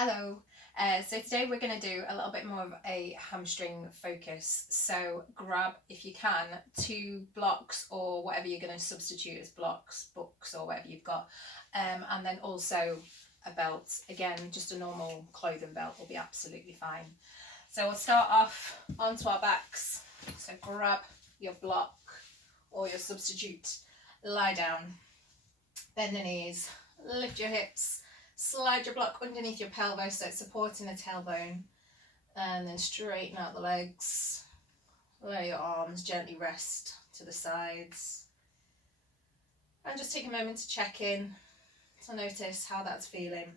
Hello. So today we're going to do a little bit more of a hamstring focus. So grab, if you can, two blocks or whatever you're going to substitute as blocks, books or whatever you've got. And then also a belt. Again, just a normal clothing belt will be absolutely fine. So we'll start off onto our backs. So grab your block or your substitute, lie down, bend the knees, lift your hips, slide your block underneath your pelvis so it's supporting the tailbone, and then straighten out the legs. Let your arms gently rest to the sides. And just take a moment to check in, to notice how that's feeling.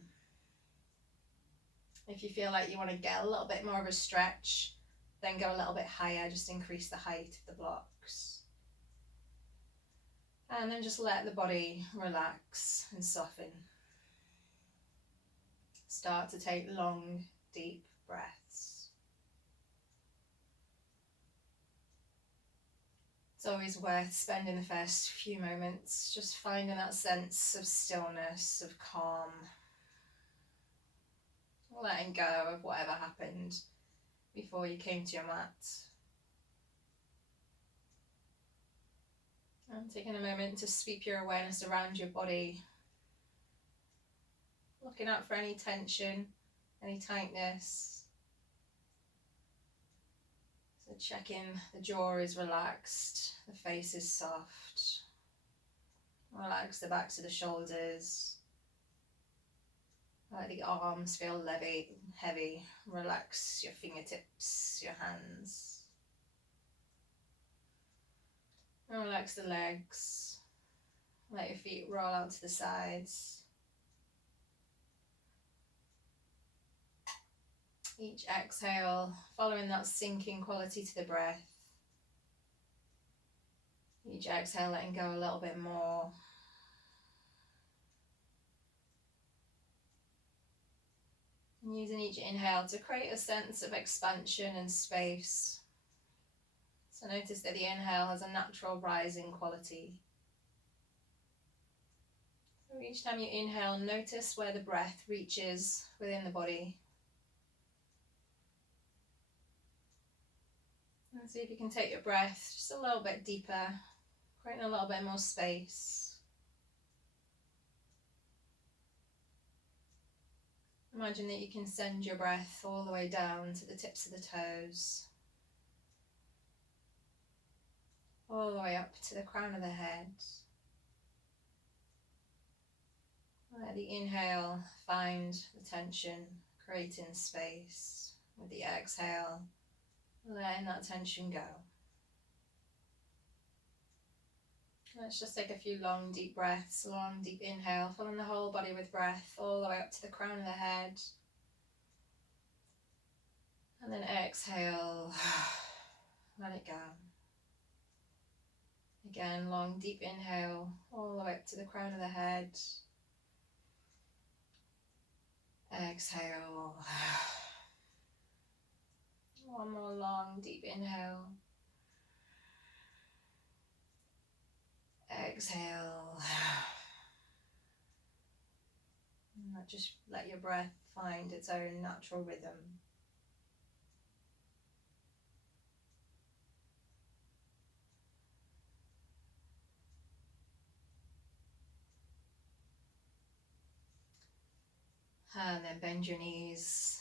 If you feel like you want to get a little bit more of a stretch, then go a little bit higher, just increase the height of the blocks. And then just let the body relax and soften. Start to take long, deep breaths. It's always worth spending the first few moments just finding that sense of stillness, of calm, letting go of whatever happened before you came to your mat. And taking a moment to sweep your awareness around your body, looking out for any tension, any tightness. So checking the jaw is relaxed, the face is soft. Relax the backs of the shoulders. Let the arms feel heavy. Relax your fingertips, your hands. And relax the legs. Let your feet roll out to the sides. Each exhale, following that sinking quality to the breath. Each exhale, letting go a little bit more. And using each inhale to create a sense of expansion and space. So notice that the inhale has a natural rising quality. So each time you inhale, notice where the breath reaches within the body. And see if you can take your breath just a little bit deeper, creating a little bit more space. Imagine that you can send your breath all the way down to the tips of the toes, all the way up to the crown of the head. Let the inhale find the tension, creating space. With the exhale, letting that tension go. Let's just take a few long, deep breaths. Long, deep inhale, filling the whole body with breath, all the way up to the crown of the head. And then exhale, let it go. Again, long, deep inhale, all the way up to the crown of the head. Exhale. One more long, deep inhale. Exhale. And just let your breath find its own natural rhythm. And then bend your knees.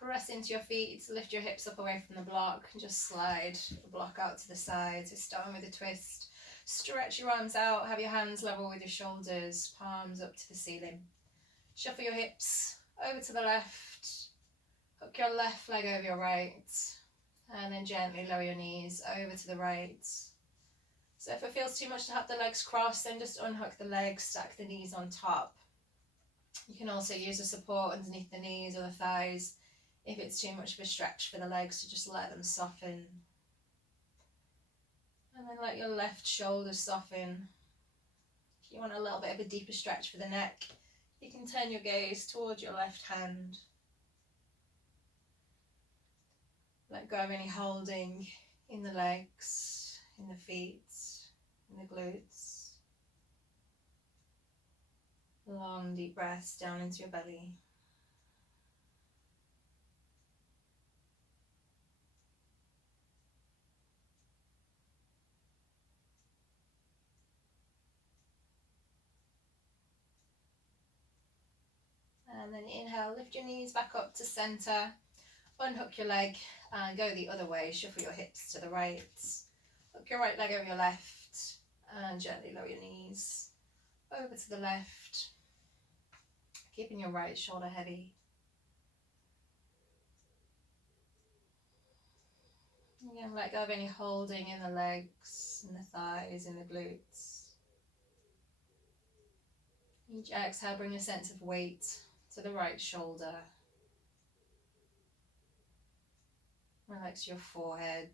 Press into your feet, lift your hips up away from the block, and just slide the block out to the side. So starting with a twist. Stretch your arms out, have your hands level with your shoulders, palms up to the ceiling. Shuffle your hips over to the left, hook your left leg over your right, and then gently lower your knees over to the right. So if it feels too much to have the legs crossed, then just unhook the legs, stack the knees on top. You can also use a support underneath the knees or the thighs if it's too much of a stretch for the legs, to just let them soften. And then let your left shoulder soften. If you want a little bit of a deeper stretch for the neck, you can turn your gaze towards your left hand. Let go of any holding in the legs, in the feet, in the glutes. Long deep breaths down into your belly. And then inhale, lift your knees back up to center, unhook your leg and go the other way. Shuffle your hips to the right, hook your right leg over your left and gently lower your knees over to the left, keeping your right shoulder heavy. Again, let go of any holding in the legs, in the thighs, in the glutes. Each exhale, bring a sense of weight to the right shoulder. Relax your forehead,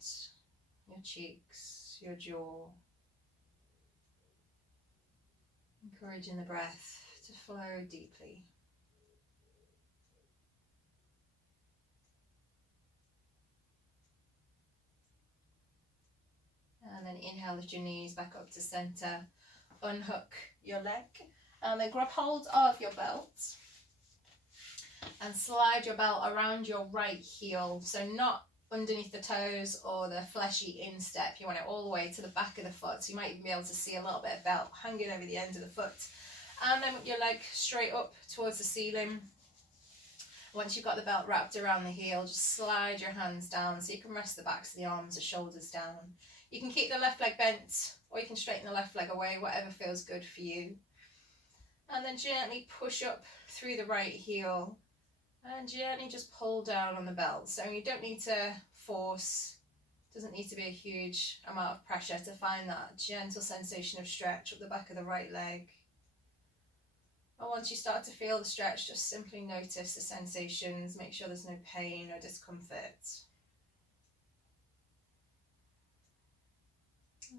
your cheeks, your jaw. Encouraging the breath to flow deeply. And then inhale, lift your knees back up to center. Unhook your leg. And then grab hold of your belt. And slide your belt around your right heel. So not underneath the toes or the fleshy instep. You want it all the way to the back of the foot. So you might even be able to see a little bit of belt hanging over the end of the foot. And then your leg straight up towards the ceiling. Once you've got the belt wrapped around the heel, just slide your hands down so you can rest the backs of the arms, the shoulders down. You can keep the left leg bent or you can straighten the left leg away, whatever feels good for you. And then gently push up through the right heel and gently just pull down on the belt. So you don't need to force, doesn't need to be a huge amount of pressure to find that gentle sensation of stretch up the back of the right leg. And once you start to feel the stretch, just simply notice the sensations, make sure there's no pain or discomfort.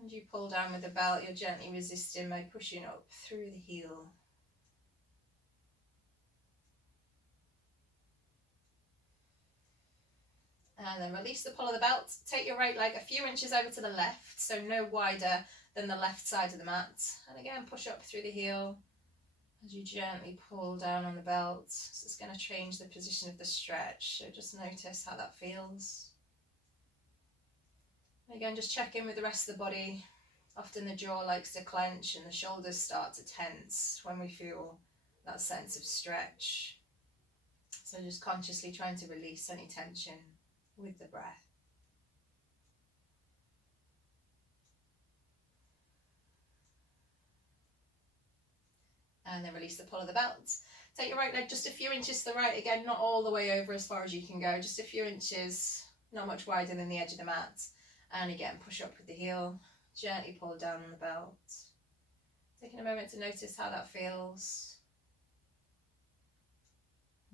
As you pull down with the belt, you're gently resisting by pushing up through the heel. And then release the pull of the belt. Take your right leg a few inches over to the left, so no wider than the left side of the mat. And again, push up through the heel as you gently pull down on the belt. This is going to change the position of the stretch, so just notice how that feels. Again, just check in with the rest of the body. Often the jaw likes to clench and the shoulders start to tense when we feel that sense of stretch. So just consciously trying to release any tension with the breath. And then release the pull of the belt. Take your right leg just a few inches to the right. Again, not all the way over as far as you can go, just a few inches, not much wider than the edge of the mat. And again, push up with the heel, gently pull down on the belt. Taking a moment to notice how that feels.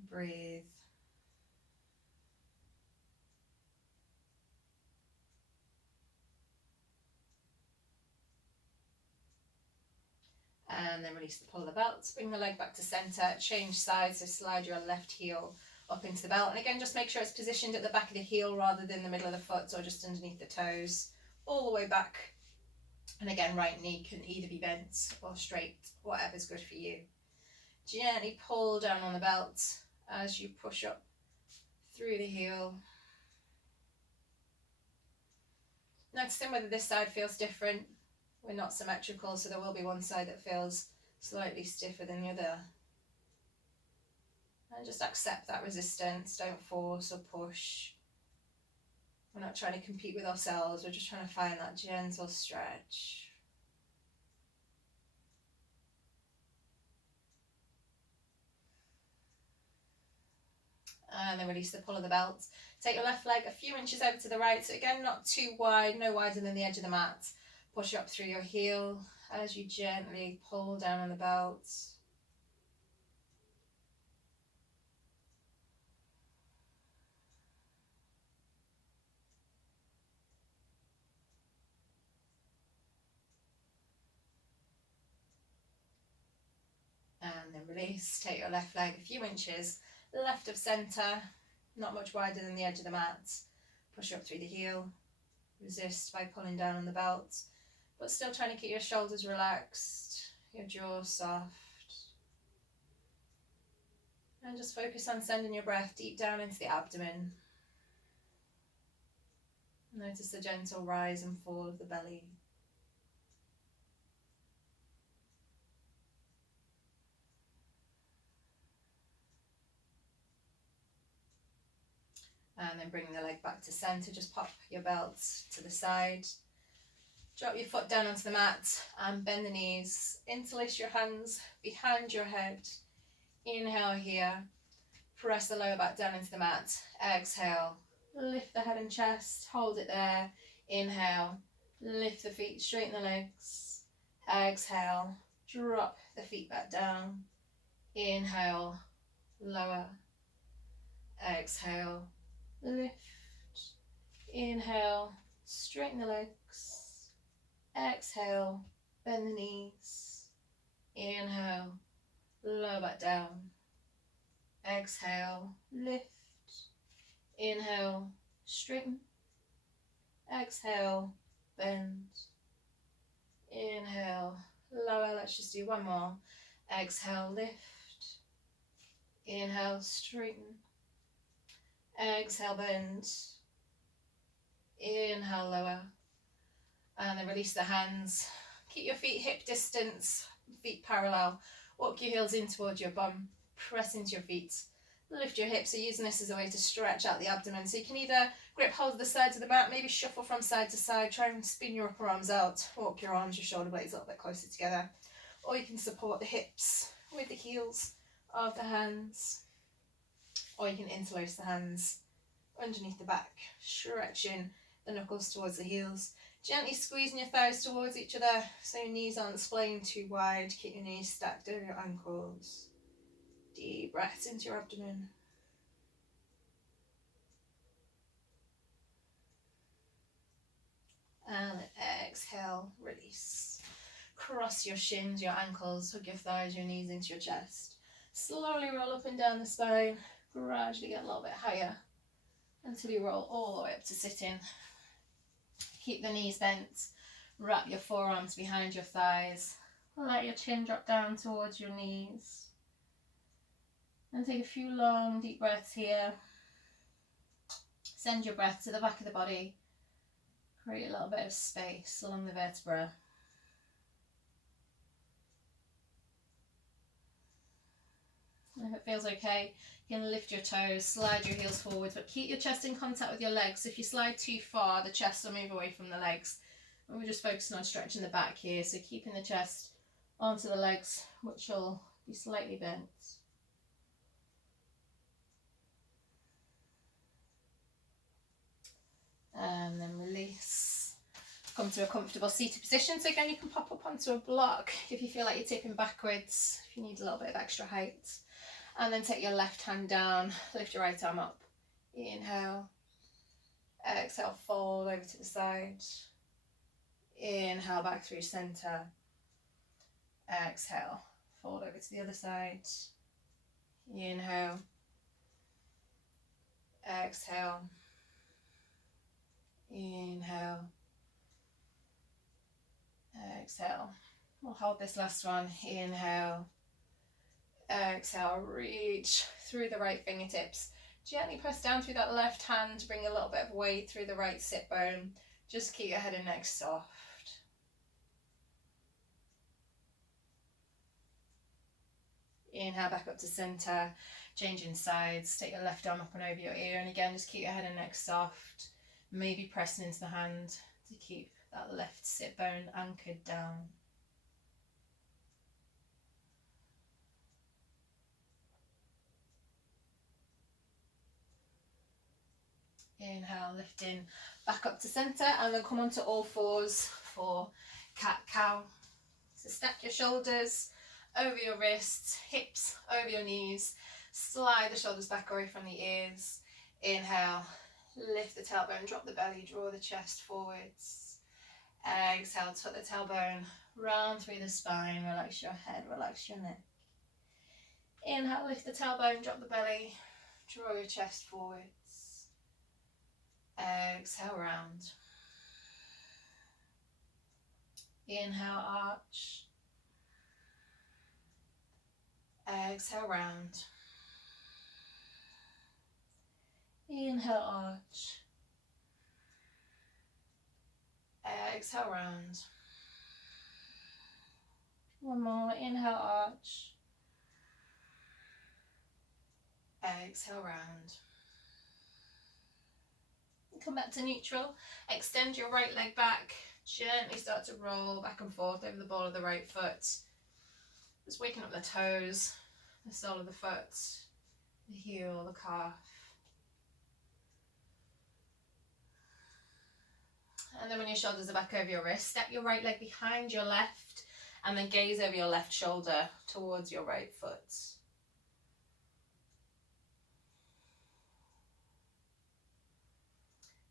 Breathe. And then release the pull of the belt. Bring the leg back to center, change sides, so slide your left heel up into the belt. And again, just make sure it's positioned at the back of the heel rather than the middle of the foot or just underneath the toes, all the way back. And again, right knee can either be bent or straight, whatever's good for you. Gently pull down on the belt as you push up through the heel. Noticing whether this side feels different. We're not symmetrical, so there will be one side that feels slightly stiffer than the other. And just accept that resistance, don't force or push. We're not trying to compete with ourselves, we're just trying to find that gentle stretch. And then release the pull of the belt. Take your left leg a few inches over to the right, so again, not too wide, no wider than the edge of the mat. Push up through your heel as you gently pull down on the belt. And then release. Take your left leg a few inches left of center, not much wider than the edge of the mat. Push up through the heel. Resist by pulling down on the belt, but still trying to keep your shoulders relaxed, your jaw soft. And just focus on sending your breath deep down into the abdomen. Notice the gentle rise and fall of the belly. And then bring the leg back to center. Just pop your belt to the side. Drop your foot down onto the mat and bend the knees. Interlace your hands behind your head. Inhale here. Press the lower back down into the mat. Exhale. Lift the head and chest. Hold it there. Inhale. Lift the feet. Straighten the legs. Exhale. Drop the feet back down. Inhale. Lower. Exhale. Lift. Inhale. Straighten the legs. Exhale. Bend the knees. Inhale. Lower back down. Exhale. Lift. Inhale. Straighten. Exhale. Bend. Inhale. Lower. Let's just do one more. Exhale. Lift. Inhale. Straighten. Exhale. Bend. Inhale. Lower. And then release the hands. Keep your feet hip distance, feet parallel. Walk your heels in towards your bum. Press into your feet. Lift your hips. So using this as a way to stretch out the abdomen. So you can either grip hold of the sides of the mat, maybe shuffle from side to side. Try and spin your upper arms out. Walk your arms, your shoulder blades a little bit closer together. Or you can support the hips with the heels of the hands. Or you can interlace the hands underneath the back, stretching the knuckles towards the heels. Gently squeezing your thighs towards each other so your knees aren't splaying too wide. Keep your knees stacked over your ankles. Deep breaths into your abdomen. And exhale, release. Cross your shins, your ankles, hug your thighs, your knees into your chest. Slowly roll up and down the spine. Gradually get a little bit higher until you roll all the way up to sitting. Keep the knees bent. Wrap your forearms behind your thighs. Let your chin drop down towards your knees. And take a few long, deep breaths here. Send your breath to the back of the body. Create a little bit of space along the vertebra. And if it feels okay, you can lift your toes, slide your heels forward, but keep your chest in contact with your legs. If you slide too far, the chest will move away from the legs. And we're just focusing on stretching the back here, so keeping the chest onto the legs, which will be slightly bent. And then release. Come to a comfortable seated position. So again, you can pop up onto a block if you feel like you're tipping backwards, if you need a little bit of extra height. And then take your left hand down, lift your right arm up. Inhale. Exhale, fold over to the side. Inhale, back through center. Exhale, fold over to the other side. Inhale. Exhale. Inhale. Exhale. We'll hold this last one. Inhale. Exhale, reach through the right fingertips. Gently press down through that left hand, bring a little bit of weight through the right sit bone. Just keep your head and neck soft. Inhale, back up to center, changing sides. Take your left arm up and over your ear, and again, just keep your head and neck soft. Maybe pressing into the hand to keep that left sit bone anchored down. Inhale, lifting back up to center, and then come onto all fours for cat-cow. So stack your shoulders over your wrists, hips over your knees. Slide the shoulders back away from the ears. Inhale, lift the tailbone, drop the belly, draw the chest forwards. Exhale, tuck the tailbone, round through the spine, relax your head, relax your neck. Inhale, lift the tailbone, drop the belly, draw your chest forwards. Exhale, round. Inhale, arch. Exhale, round. Inhale, arch. Exhale, round. One more. Inhale, arch. Exhale, round. Come back to neutral. Extend your right leg back. Gently start to roll back and forth over the ball of the right foot. Just waking up the toes, the sole of the foot, the heel, the calf. And then when your shoulders are back over your wrist, step your right leg behind your left and then gaze over your left shoulder towards your right foot.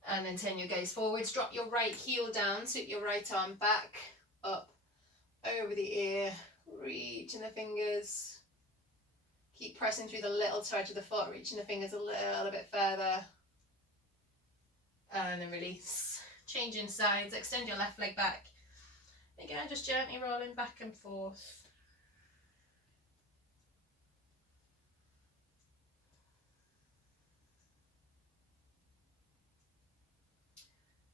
And then turn your gaze forwards, drop your right heel down, sweep your right arm back, up, over the ear, reaching the fingers. Keep pressing through the little toe of the foot, reaching the fingers a little bit further. And then release. Changing sides, extend your left leg back. Again, just gently rolling back and forth.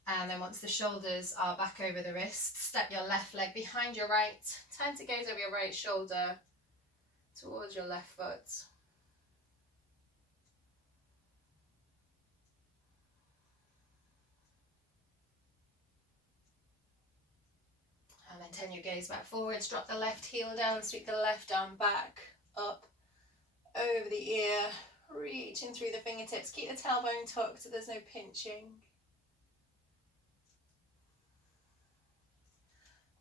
And then once the shoulders are back over the wrist, step your left leg behind your right. Turn to gaze over your right shoulder towards your left foot. And then turn your gaze back forwards, drop the left heel down, sweep the left arm back, up, over the ear, reaching through the fingertips. Keep the tailbone tucked so there's no pinching.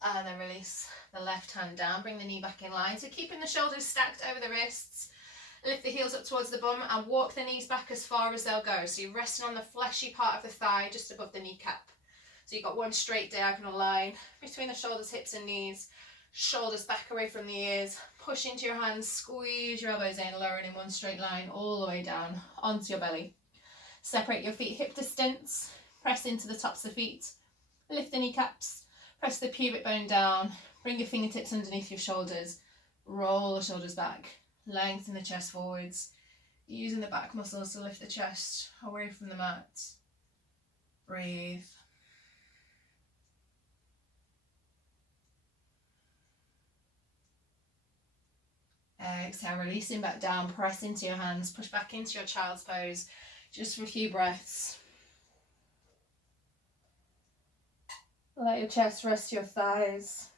And then release the left hand down, bring the knee back in line. So keeping the shoulders stacked over the wrists, lift the heels up towards the bum and walk the knees back as far as they'll go. So you're resting on the fleshy part of the thigh just above the kneecap. So you've got one straight diagonal line between the shoulders, hips and knees. Shoulders back away from the ears. Push into your hands, squeeze your elbows in, lowering in one straight line all the way down onto your belly. Separate your feet hip distance. Press into the tops of the feet. Lift the kneecaps. Press the pubic bone down. Bring your fingertips underneath your shoulders. Roll the shoulders back. Lengthen the chest forwards. Using the back muscles to lift the chest away from the mat. Breathe. Exhale, releasing back down, press into your hands, push back into your child's pose, just for a few breaths. Let your chest rest your thighs,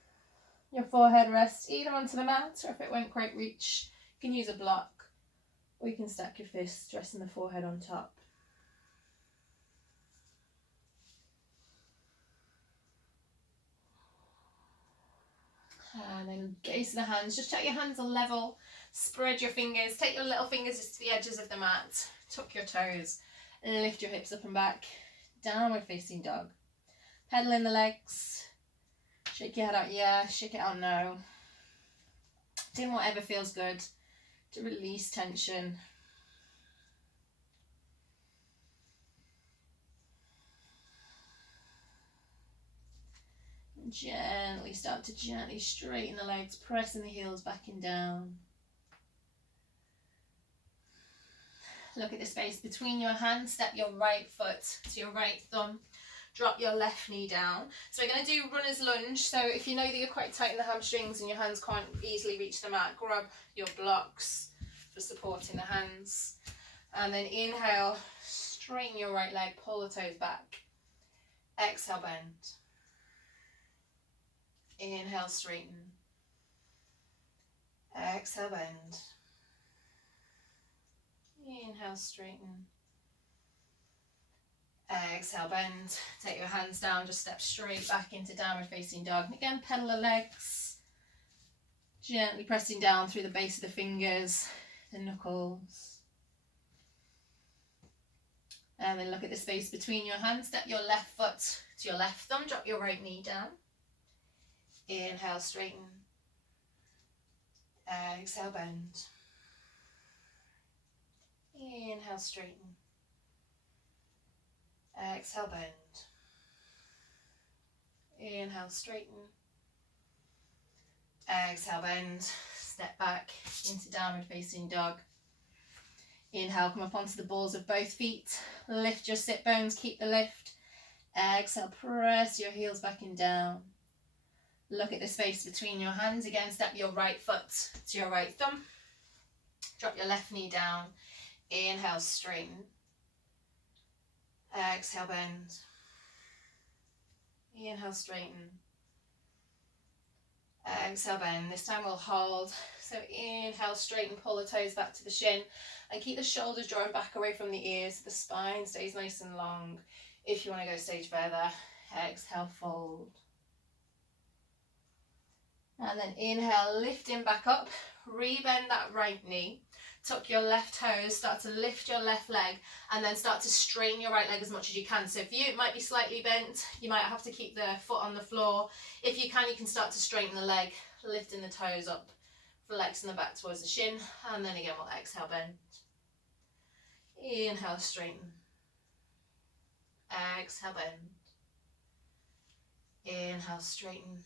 your forehead rest either onto the mat, or if it won't quite reach, you can use a block, or you can stack your fists, resting the forehead on top. And then gaze to the hands, just check your hands are level, spread your fingers, take your little fingers just to the edges of the mat, tuck your toes, lift your hips up and back, downward facing dog. Pedal in the legs, shake your head out yeah, shake it out no. Doing whatever feels good to release tension. Gently start to gently straighten the legs, pressing the heels back and down. Look at the space between your hands, step your right foot to your right thumb, drop your left knee down. So we're going to do runner's lunge. So if you know that you're quite tight in the hamstrings and your hands can't easily reach the mat, grab your blocks for supporting the hands. And then inhale, straighten your right leg, pull the toes back. Exhale, bend. Inhale, straighten. Exhale, bend. Inhale, straighten. Exhale, bend. Take your hands down, just step straight back into downward facing dog. And again, pedal the legs. Gently pressing down through the base of the fingers, the knuckles. And then look at the space between your hands. Step your left foot to your left thumb, drop your right knee down. Inhale, straighten. Exhale, bend. Inhale, straighten. Exhale, bend. Inhale, straighten. Exhale, bend. Step back into downward facing dog. Inhale, come up onto the balls of both feet. Lift your sit bones, keep the lift. Exhale, press your heels back and down. Look at the space between your hands. Again, step your right foot to your right thumb. Drop your left knee down. Inhale, straighten. Exhale, bend. Inhale, straighten. Exhale, bend. This time we'll hold. So inhale, straighten, pull the toes back to the shin, and keep the shoulders drawn back away from the ears. The spine stays nice and long. If you want to go a stage further, exhale, fold. And then inhale, lifting back up, rebend that right knee, tuck your left toes, start to lift your left leg, and then start to straighten your right leg as much as you can. So if you might be slightly bent, you might have to keep the foot on the floor. If you can start to straighten the leg, lifting the toes up, flexing the back towards the shin, and then again we'll exhale, bend. Inhale, straighten. Exhale, bend. Inhale, straighten.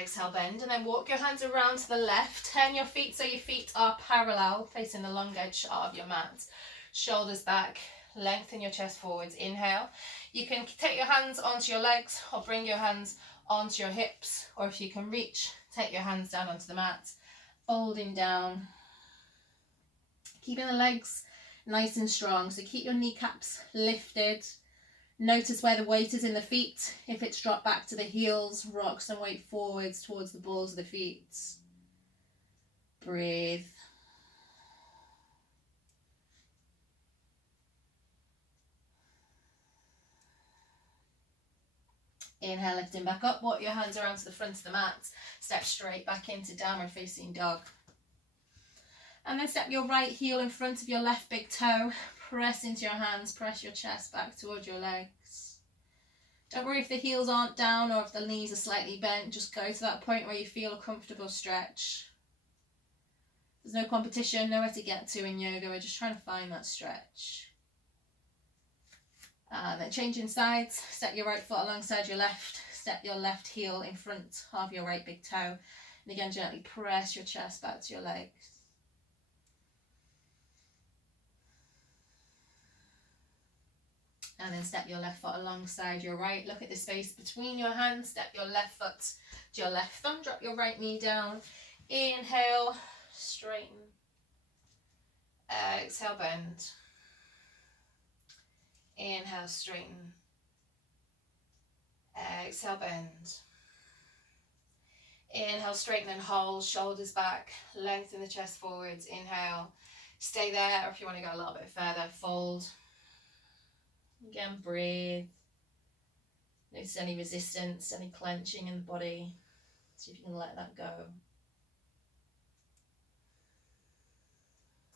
Exhale, bend, and then walk your hands around to the left. Turn your feet so your feet are parallel, facing the long edge of your mat. Shoulders back, lengthen your chest forwards. Inhale. You can take your hands onto your legs or bring your hands onto your hips, or if you can reach, take your hands down onto the mat, folding down. Keeping the legs nice and strong, so keep your kneecaps lifted. Notice where the weight is in the feet. If it's dropped back to the heels, rock some weight forwards towards the balls of the feet. Breathe. Inhale, lifting back up. Walk your hands around to the front of the mat. Step straight back into downward facing dog. And then step your right heel in front of your left big toe. Press into your hands, press your chest back towards your legs. Don't worry if the heels aren't down or if the knees are slightly bent. Just go to that point where you feel a comfortable stretch. There's no competition, nowhere to get to in yoga. We're just trying to find that stretch. And then changing sides. Step your right foot alongside your left. Step your left heel in front of your right big toe. And again, gently press your chest back to your legs. And then step your left foot alongside your right. Look at the space between your hands. Step your left foot to your left thumb. Drop your right knee down. Inhale, straighten. Exhale, bend. Inhale, straighten. Exhale, bend. Inhale, straighten and hold. Shoulders back. Lengthen the chest forwards. Inhale. Stay there, or if you want to go a little bit further, fold. Again, breathe. Notice any resistance, any clenching in the body. See if you can let that go.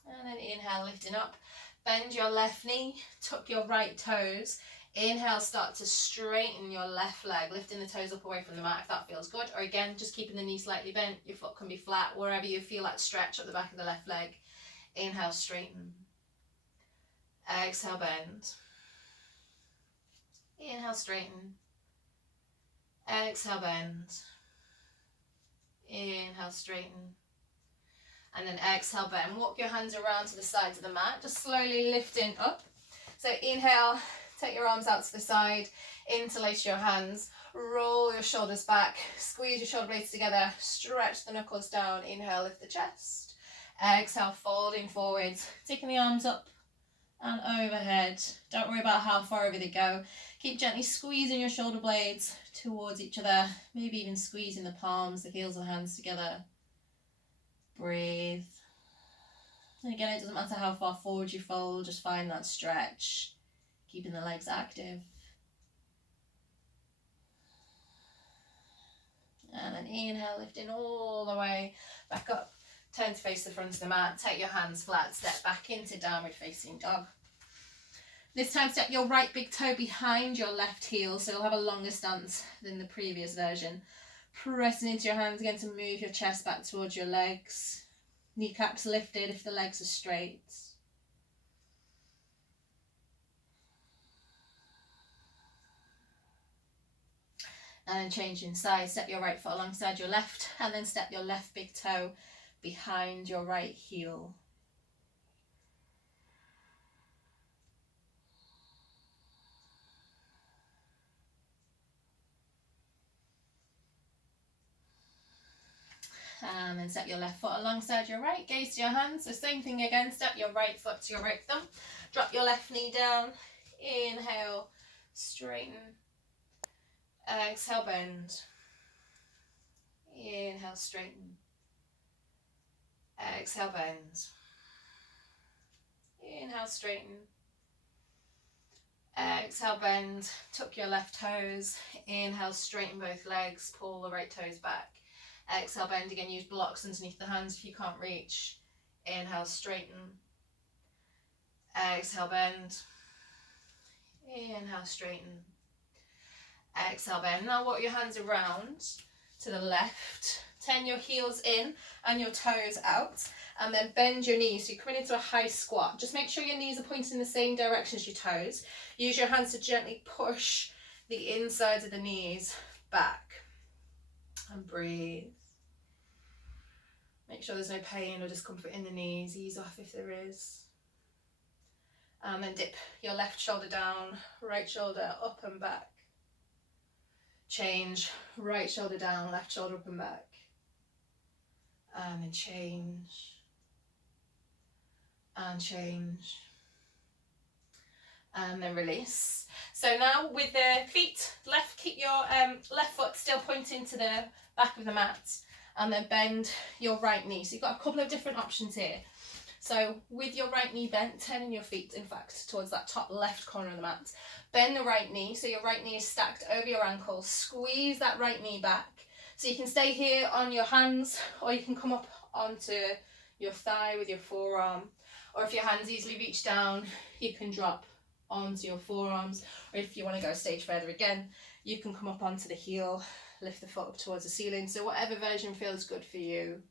And then inhale, lifting up. Bend your left knee, tuck your right toes. Inhale, start to straighten your left leg, lifting the toes up away from the mat if that feels good. Or again, just keeping the knee slightly bent. Your foot can be flat, wherever you feel that stretch up the back of the left leg. Inhale, straighten. Exhale, bend. Inhale, straighten. Exhale, bend. Inhale, straighten. And then exhale, bend. Walk your hands around to the sides of the mat, just slowly lifting up. So inhale, take your arms out to the side, interlace your hands, roll your shoulders back, squeeze your shoulder blades together, stretch the knuckles down. Inhale, lift the chest. Exhale, folding forwards, taking the arms up and overhead. Don't worry about how far over they go. Keep gently squeezing your shoulder blades towards each other, maybe even squeezing the palms, the heels of the hands together. Breathe. And again, it doesn't matter how far forward you fold, just find that stretch, keeping the legs active. And then inhale, lifting all the way back up. Turn to face the front of the mat, take your hands flat, step back into downward facing dog. This time step your right big toe behind your left heel, so you'll have a longer stance than the previous version. Pressing into your hands again to move your chest back towards your legs. Kneecaps lifted if the legs are straight. And then changing sides, step your right foot alongside your left, and then step your left big toe behind your right heel. And then step your left foot alongside your right, gaze to your hands. So same thing again, step your right foot to your right thumb. Drop your left knee down. Inhale, straighten. Exhale, bend. Inhale, straighten. Exhale, bend. Inhale, straighten. Exhale, bend. Tuck your left toes. Inhale, straighten both legs. Pull the right toes back. Exhale, bend again. Use blocks underneath the hands if you can't reach. Inhale, straighten. Exhale, bend. Inhale, straighten. Exhale, bend. Now walk your hands around to the left. Turn your heels in and your toes out. And then bend your knees. So you're coming into a high squat. Just make sure your knees are pointing in the same direction as your toes. Use your hands to gently push the insides of the knees back. And breathe. Make sure there's no pain or discomfort in the knees. Ease off if there is. And then dip your left shoulder down, right shoulder up and back. Change, right shoulder down, left shoulder up and back. And then change. And change. And then release. So now with the feet left, keep your left foot still pointing to the back of the mat, and then bend your right knee. So you've got a couple of different options here. So with your right knee bent, turning your feet in fact towards that top left corner of the mat, bend the right knee, so your right knee is stacked over your ankle. Squeeze that right knee back. So you can stay here on your hands, or you can come up onto your thigh with your forearm, or if your hands easily reach down, you can drop onto your forearms, or if you want to go a stage further again, you can come up onto the heel, lift the foot up towards the ceiling. So whatever version feels good for you.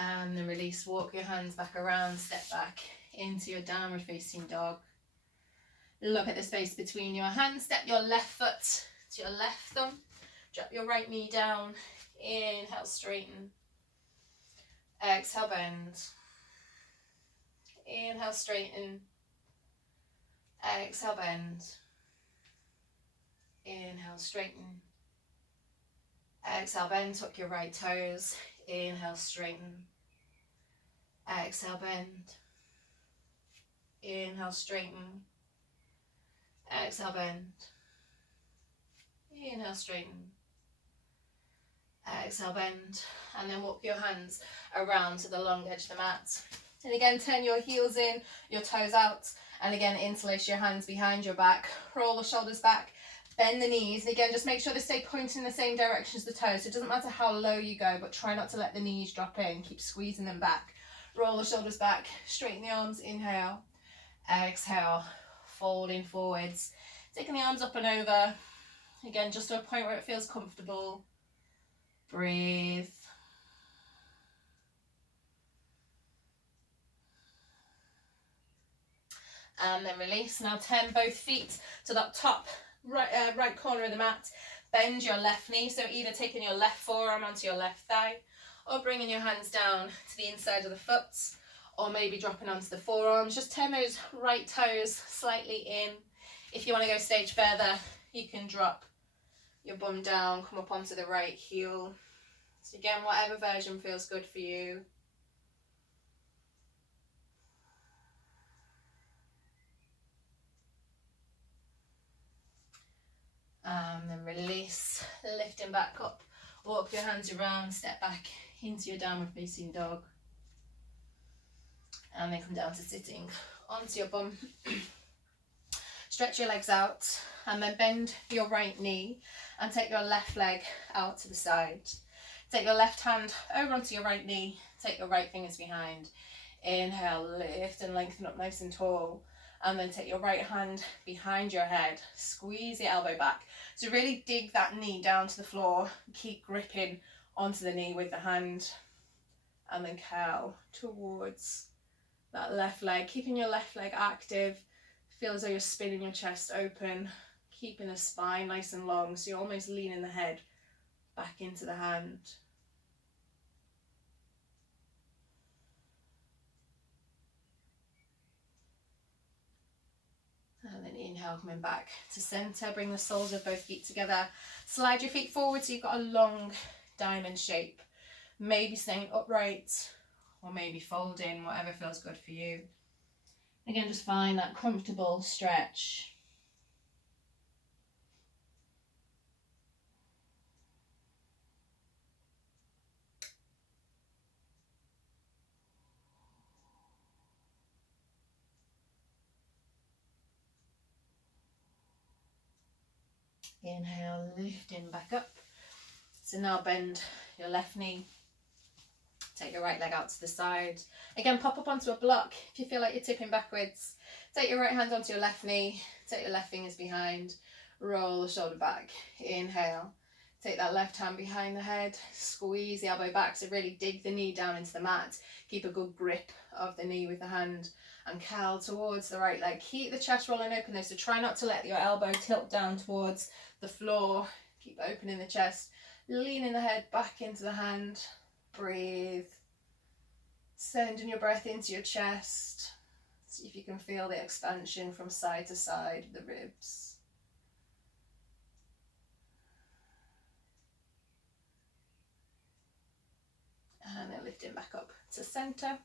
And then release, walk your hands back around, step back into your downward facing dog. Look at the space between your hands, step your left foot to your left thumb, drop your right knee down, inhale, straighten, exhale, bend, inhale, straighten, exhale, bend, inhale, straighten, exhale, bend, tuck your right toes, inhale, straighten, exhale, bend, inhale, straighten, exhale, bend, inhale, straighten, exhale, bend, and then walk your hands around to the long edge of the mat. And again, turn your heels in, your toes out, and again, interlace your hands behind your back, roll the shoulders back, bend the knees, and again, just make sure they stay pointing in the same direction as the toes. So it doesn't matter how low you go, but try not to let the knees drop in, keep squeezing them back. Roll the shoulders back, straighten the arms, inhale, exhale, folding forwards, taking the arms up and over, again, just to a point where it feels comfortable. Breathe. And then release. Now turn both feet to that top right corner of the mat. Bend your left knee, so either taking your left forearm onto your left thigh, or bringing your hands down to the inside of the foot, or maybe dropping onto the forearms. Just turn those right toes slightly in. If you want to go a stage further, you can drop your bum down, come up onto the right heel. So again, whatever version feels good for you. And then release, lifting back up, walk your hands around, step back into your downward facing dog. And then come down to sitting onto your bum. Stretch your legs out, and then bend your right knee and take your left leg out to the side. Take your left hand over onto your right knee, take your right fingers behind. Inhale, lift and lengthen up nice and tall. And then take your right hand behind your head, squeeze the elbow back. So really dig that knee down to the floor, keep gripping onto the knee with the hand, and then curl towards that left leg, keeping your left leg active. Feel as though you're spinning your chest open, keeping the spine nice and long, so you're almost leaning the head back into the hand. Inhale, coming back to center. Bring the soles of both feet together. Slide your feet forward so you've got a long diamond shape. Maybe staying upright or maybe folding, whatever feels good for you. Again, just find that comfortable stretch. Inhale, lifting back up. So now bend your left knee. Take your right leg out to the side. Again, pop up onto a block. If you feel like you're tipping backwards, take your right hand onto your left knee. Take your left fingers behind. Roll the shoulder back. Inhale. Take that left hand behind the head. Squeeze the elbow back. So really dig the knee down into the mat. Keep a good grip of the knee with the hand. And curl towards the right leg. Keep the chest rolling open though. So try not to let your elbow tilt down towards the floor. Keep opening the chest. Leaning the head back into the hand. Breathe. Sending your breath into your chest. See if you can feel the expansion from side to side of the ribs. And then lifting back up to center.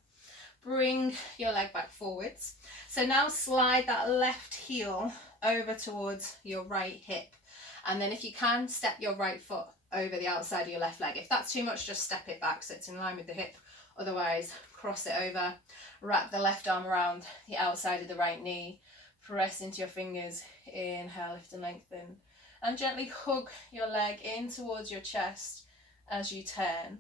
Bring your leg back forwards. So now slide that left heel over towards your right hip. And then if you can, step your right foot over the outside of your left leg. If that's too much, just step it back so it's in line with the hip. Otherwise, cross it over. Wrap the left arm around the outside of the right knee. Press into your fingers. Inhale, lift and lengthen. And gently hug your leg in towards your chest as you turn.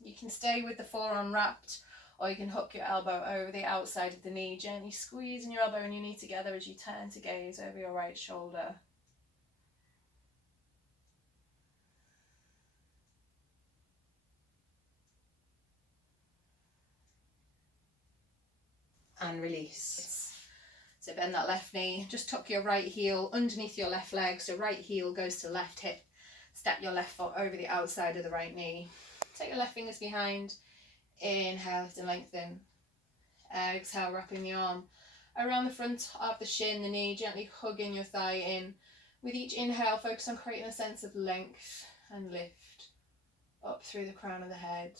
You can stay with the forearm wrapped, or you can hook your elbow over the outside of the knee. Gently squeezing your elbow and your knee together as you turn to gaze over your right shoulder. And release. So bend that left knee, just tuck your right heel underneath your left leg, so right heel goes to left hip. Step your left foot over the outside of the right knee. Take your left fingers behind. Inhale, lift and lengthen. Exhale, wrapping the arm around the front of the shin, the knee, gently hugging your thigh in. With each inhale, focus on creating a sense of length and lift up through the crown of the head.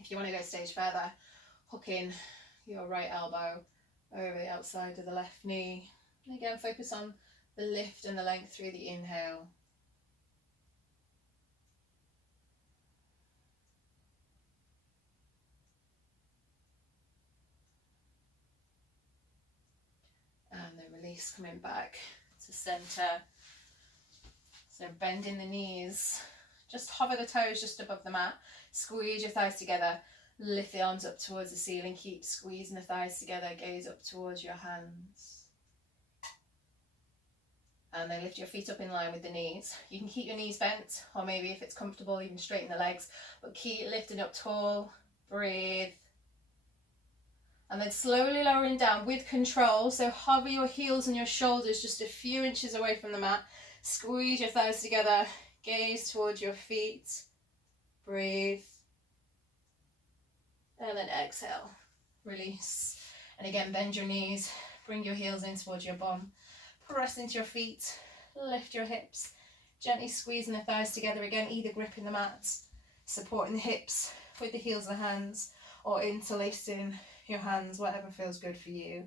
If you want to go a stage further, hook in your right elbow over the outside of the left knee. And again, focus on the lift and the length through the inhale. And then release, coming back to center. So bending the knees, just hover the toes just above the mat. Squeeze your thighs together. Lift the arms up towards the ceiling. Keep squeezing the thighs together. Gaze up towards your hands. And then lift your feet up in line with the knees. You can keep your knees bent, or maybe if it's comfortable, even straighten the legs. But keep lifting up tall. Breathe. And then slowly lowering down with control. So hover your heels and your shoulders just a few inches away from the mat. Squeeze your thighs together. Gaze towards your feet. Breathe. And then exhale, release. And again, bend your knees, bring your heels in towards your bum. Press into your feet, lift your hips, gently squeezing the thighs together again, either gripping the mats, supporting the hips with the heels of the hands, or interlacing your hands, whatever feels good for you.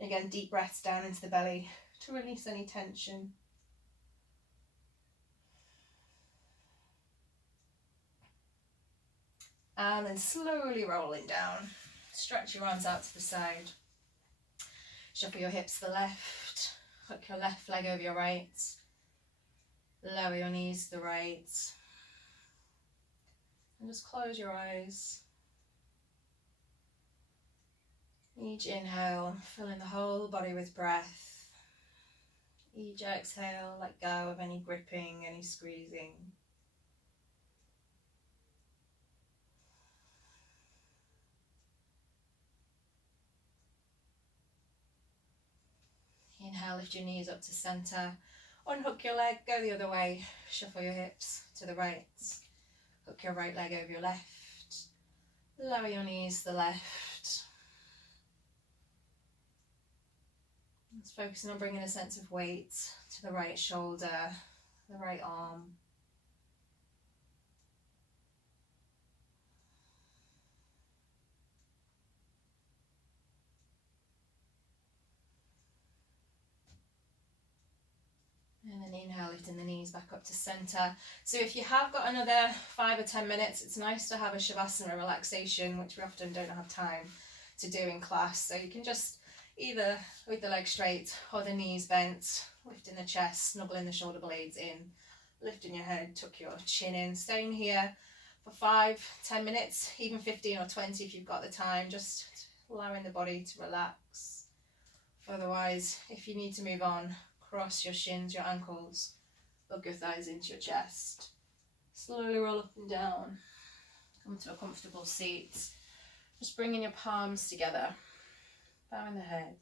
Again, deep breaths down into the belly to release any tension. And then slowly rolling down. Stretch your arms out to the side. Shuffle your hips to the left. Hook your left leg over your right. Lower your knees to the right. And just close your eyes. Each inhale, filling the whole body with breath. Each exhale, let go of any gripping, any squeezing. Inhale, lift your knees up to center. Unhook your leg, go the other way. Shuffle your hips to the right. Hook your right leg over your left. Lower your knees to the left. Just focusing on bringing a sense of weight to the right shoulder, the right arm. And then inhale, lifting the knees back up to centre. So if you have got another 5 or 10 minutes, it's nice to have a Shavasana relaxation, which we often don't have time to do in class. So you can just either with the legs straight or the knees bent, lifting the chest, snuggling the shoulder blades in, lifting your head, tuck your chin in, staying here for 5, 10 minutes, even 15 or 20 if you've got the time, just allowing the body to relax. Otherwise, if you need to move on, cross your shins, your ankles, hug your thighs into your chest. Slowly roll up and down. Come to a comfortable seat. Just bringing your palms together, bowing the head.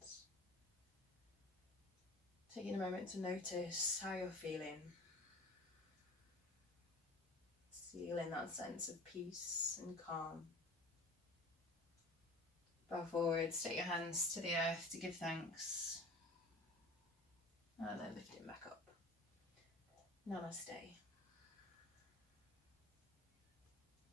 Taking a moment to notice how you're feeling. Feeling that sense of peace and calm. Bow forwards, take your hands to the earth to give thanks. And then lift it back up. Namaste.